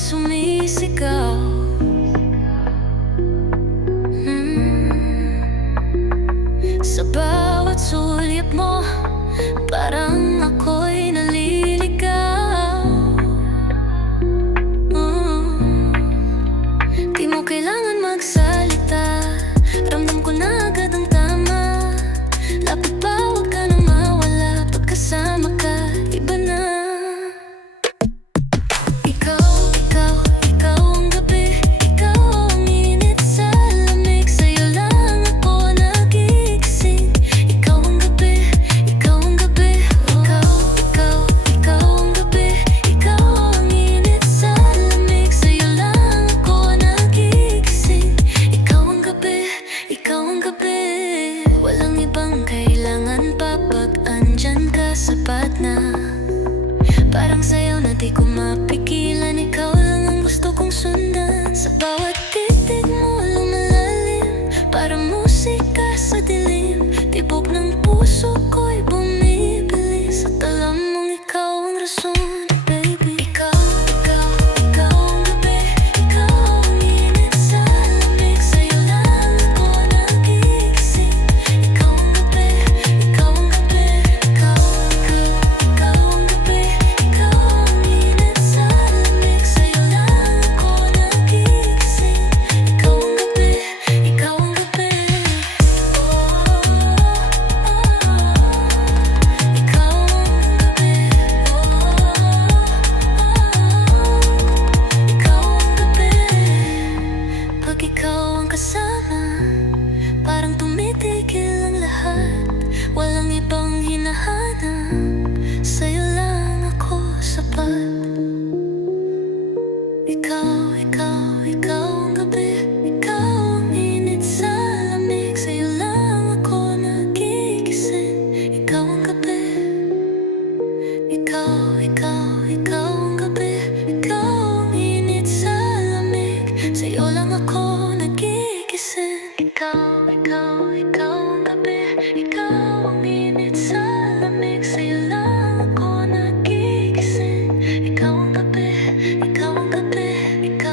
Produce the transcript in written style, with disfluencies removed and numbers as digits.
sumisigaw. Sa bawat sulyap mo, parang ako'y naliligaw. Di mo kailangan magsalita, ramdam ko na agad ang tama. Lapit pa, huwag ka nang mawala, pagkasama ka, iba na. Sapat na, parang sayaw na di ko mapigilan. Ikaw lang ang gusto kong sundan. Sa bawat titig mo lumalalim, parang musika sa dilim. Tibok ng puso ko'y bumibilis at alam mong ikaw ang rason. Ikaw ang kasama, parang tumitigil ang lahat. Walang ibang hinahanap, sa'yo lang ako sapat. Ikaw, ikaw, ikaw ang gabi, ikaw ang init sa lamig. Sa'yo lang ako nagigising. Ikaw ang gabi, ikaw, ikaw, ikaw ang gabi, ikaw ang init sa lamig. Sa'yo lang ako nagigising. Ikaw, ikaw, ikaw ang gabi, ikaw ang init sa lamig. Sa'yo lang ako nagigising. Ikaw ang gabi, ikaw ang gabi, ikaw